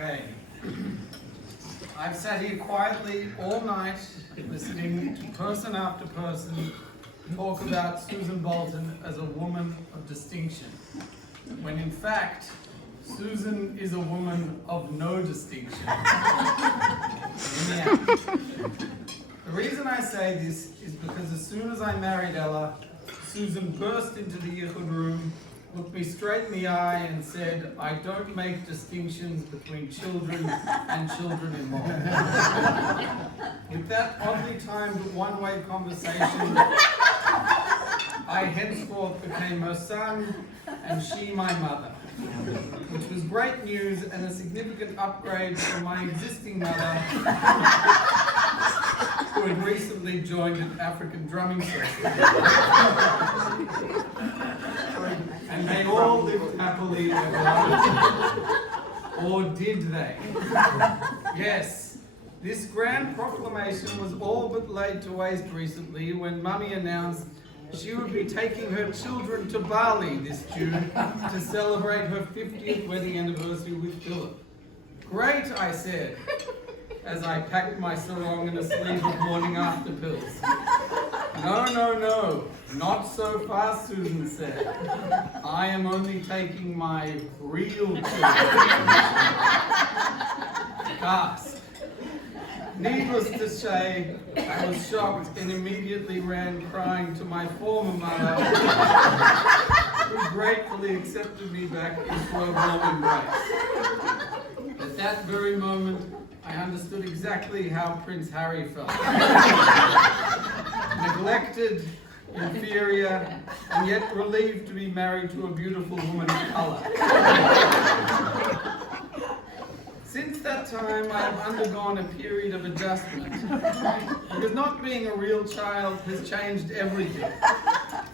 Okay. I've sat here quietly all night listening to person after person talk about Susan Bolton as a woman of distinction, when in fact, Susan is a woman of no distinction. Yeah. The reason I say this is because as soon as I married Ella, Susan burst into the Yichud room, looked me straight in the eye and said, "I don't make distinctions between children and children-in-law." With that oddly timed one-way conversation, I henceforth became her son and she my mother, which was great news and a significant upgrade from my existing mother, who had recently joined an African drumming circle. And they all lived happily ever after. Or did they? Yes, this grand proclamation was all but laid to waste recently when Mummy announced she would be taking her children to Bali this June to celebrate her 50th wedding anniversary with Philip. Great, I said, as I packed my sarong in a sleeve of morning after pills. No, no, no, not so fast, Susan said. I am only taking my real children. Gasp. Needless to say, I was shocked and immediately ran crying to my former mother, who gratefully accepted me back into her warm embrace. At that very moment, I understood exactly how Prince Harry felt. Neglected, inferior, and yet relieved to be married to a beautiful woman of color. Since that time, I have undergone a period of adjustment, because not being a real child has changed everything.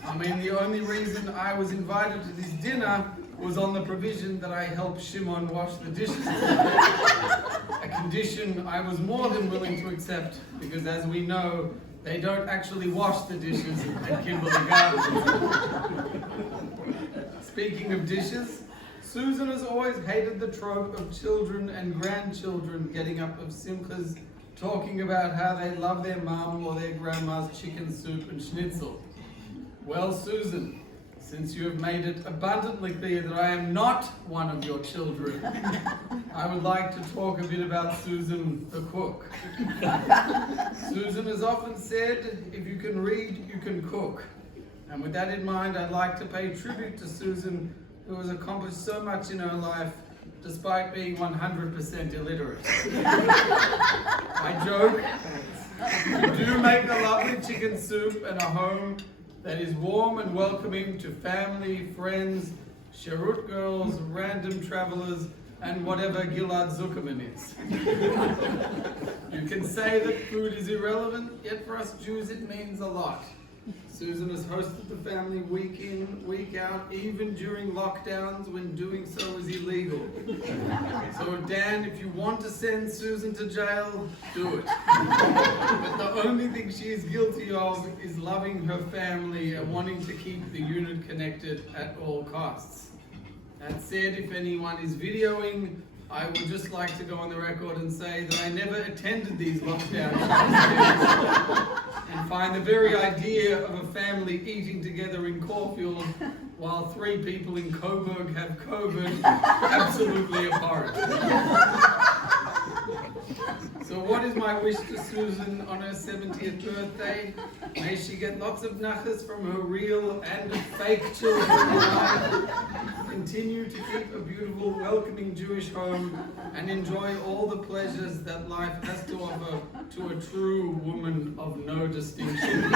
I mean, the only reason I was invited to this dinner was on the provision that I help Shimon wash the dishes. A condition I was more than willing to accept, because as we know, they don't actually wash the dishes at Kimberley Gardens. Speaking of dishes, Susan has always hated the trope of children and grandchildren getting up of simchas talking about how they love their mum or their grandma's chicken soup and schnitzel. Well, Susan, since you have made it abundantly clear that I am not one of your children, I would like to talk a bit about Susan the cook. Susan has often said, if you can read, you can cook. And with that in mind, I'd like to pay tribute to Susan, who has accomplished so much in her life, despite being 100% illiterate. I joke, you do make a lovely chicken soup and a home that is warm and welcoming to family, friends, Sharut girls, random travelers, and whatever Gilad Zuckerman is. You can say that food is irrelevant, yet for us Jews it means a lot. Susan has hosted the family week in, week out, even during lockdowns when doing so is illegal. So Dan, if you want to send Susan to jail, do it. But the only thing she is guilty of is loving her family and wanting to keep the unit connected at all costs. That said, if anyone is videoing, I would just like to go on the record and say that I never attended these lockdowns and find the very idea of a family eating together in Caulfield while 3 people in Coburg have COVID absolutely abhorrent. So what is my wish to Susan on her 70th birthday? May she get lots of nachas from her real and fake children in life, continue to keep a beautiful, welcoming Jewish home, and enjoy all the pleasures that life has to offer to a true woman of no distinction.